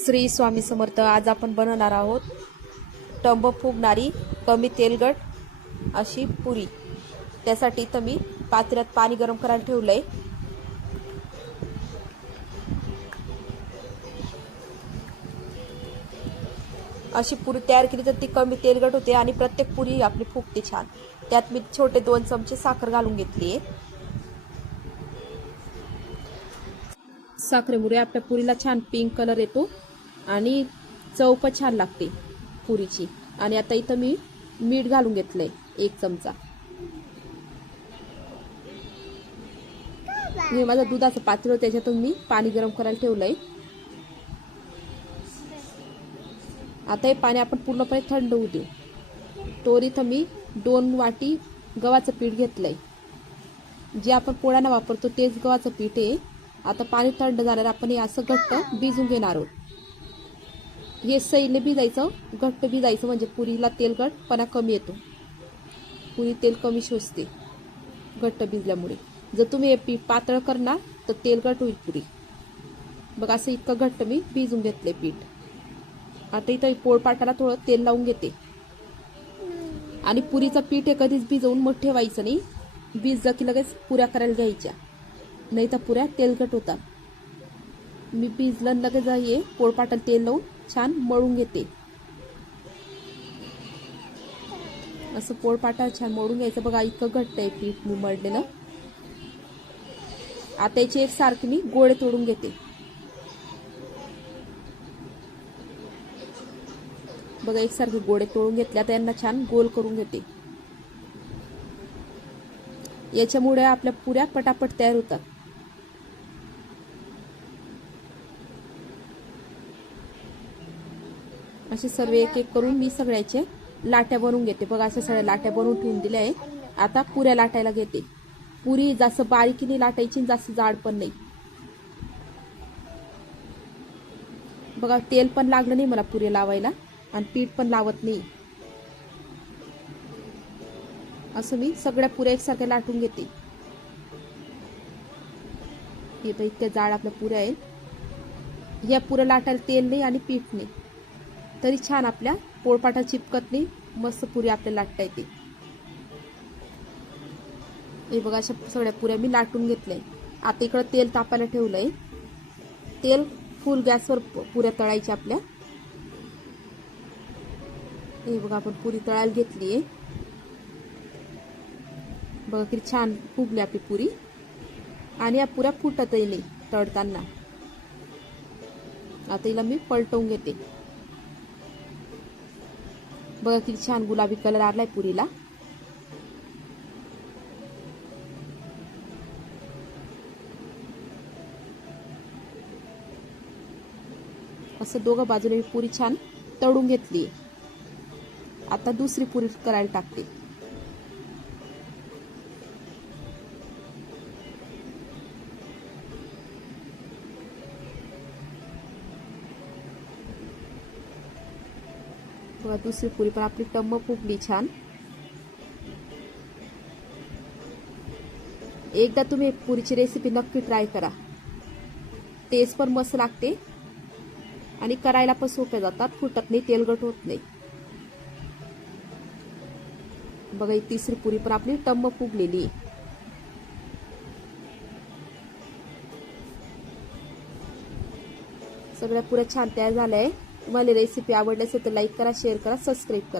श्री स्वामी समर्थ। आज आपण बनवणार आहोत टम्ब फुगणारी कमी तेलकट अशी पुरी। त्यासाठी इथं मी पातेल्यात पाणी गरम करायला ठेवलंय। अशी पुरी तयार केली तर ती कमी तेलकट होते आणि प्रत्येक पुरी आपली फुगते छान। त्यात मी छोटे 2 चमचे साखर घालून घेतली आहे। साखरेमुळे आपल्या पुरीला छान पिंक कलर येतो आणि चव पण छान लागते पुरीची। आणि आता इथं मी मीठ घालून घेतलंय 1 चमचा। हे माझं दुधाचं पातेलं त्याच्यातून मी पाणी गरम करायला ठेवलंय। आता हे पाणी आपण पूर्णपणे थंड होऊ देऊ। तोवर इथं मी 2 वाटी गव्हाचं पीठ घेतलंय। जे आपण पोळ्यांना वापरतो तेच गव्हाचं पीठ आहे। आता पाणी थंड झाल्यावर आपण हे असं घट्ट भिजून घेणार आहोत। हे सैल भिजायचं, घट्ट भिजायचं म्हणजे पुरीला तेलकटपणा कमी येतो। पुरी तेल कमी शोषते घट्ट भिजल्यामुळे। जर तुम्ही हे पीठ पातळ करणार तर तेलकट होईल पुरी। बघा असं इतकं घट्ट मी भिजून घेतले पीठ। आता इथं पोळपाटाला थोडं तेल लावून घेते। आणि पुरीचं पीठ हे कधीच भिजवून मग ठेवायचं नाही। भिजलं की लगेच पुऱ्या करायला घ्यायच्या, नाही तर पुऱ्या तेलकट होतात। मी भिजलं लगेच हे पोळपाटाला तेल लावून छान मळून घेते। असं पोळपाटा छान मळून घ्यायचं। बघा इतकं घट्ट आहे पीठ मी मळलेलं। आता याचे एकसारखे मी गोळे तोडून घेते। बघा एकसारखे गोळे तोडून घेतले। आता यांना छान गोल करून घेते। याच्यामुळे आपल्या पुऱ्या पटापट तयार होतात। असे सर्व एक एक करून मी सगळ्याचे लाट्या बनवून घेते। बघा अशा सगळ्या लाट्या बनवून ठेवून दिल्या आहे। आता पुऱ्या लाटायला घेते। पुरी जास्त बारीकीने लाटायची, जास्त जाड पण नाही। बघा तेल पण लागलं नाही मला पुरी लावायला आणि पीठ पण लावत नाही। असं मी सगळ्या पुऱ्या एकसारख्या लाटून घेते। हे बघ इतक्या जाड आपल्या पुऱ्या आहेत। या पुऱ्या लाटायला तेल नाही आणि पीठ नाही, तरी छान आपल्या पोळपाटात चिपकत नाही, मस्त पुरी आपल्याला लाटता येते। हे बघा अशा सगळ्या पुऱ्या मी लाटून घेतल्या। आता इकडे तेल तापायला ठेवलंय। तेल फुल गॅसवर पुऱ्या तळायच्या आपल्या। हे बघा आपण पुरी तळायला घेतलीये। बघा किती छान फुगली आपली पुरी आणि या पुऱ्या फुटतही नाही तळताना। आता हिला मी पलटवून घेते। बघा किती छान गुलाबी कलर आलाय पुरीला। असं दोघं बाजूने पुरी छान तळून घेतली। आता दुसरी पुरी करायला टाकते। बघा दुसरी पुरी पण आपली टम्म फुगली छान। एकदा तुम्ही पुरीची रेसिपी नक्की ट्राय करा। टेस्ट पण मस्त लागते आणि करायला पण सोप्या जातात, फुटत नाही, तेलकट होत नाही। बघा ही तिसरी पुरी पण आपली टम्म फुगलेली आहे। सगळ्या पुऱ्या छान तयार झाल्या आहे। तुम्हाला रेसिपी आवडली असेल तर लाईक करा, शेअर करा, सबस्क्राईब करा।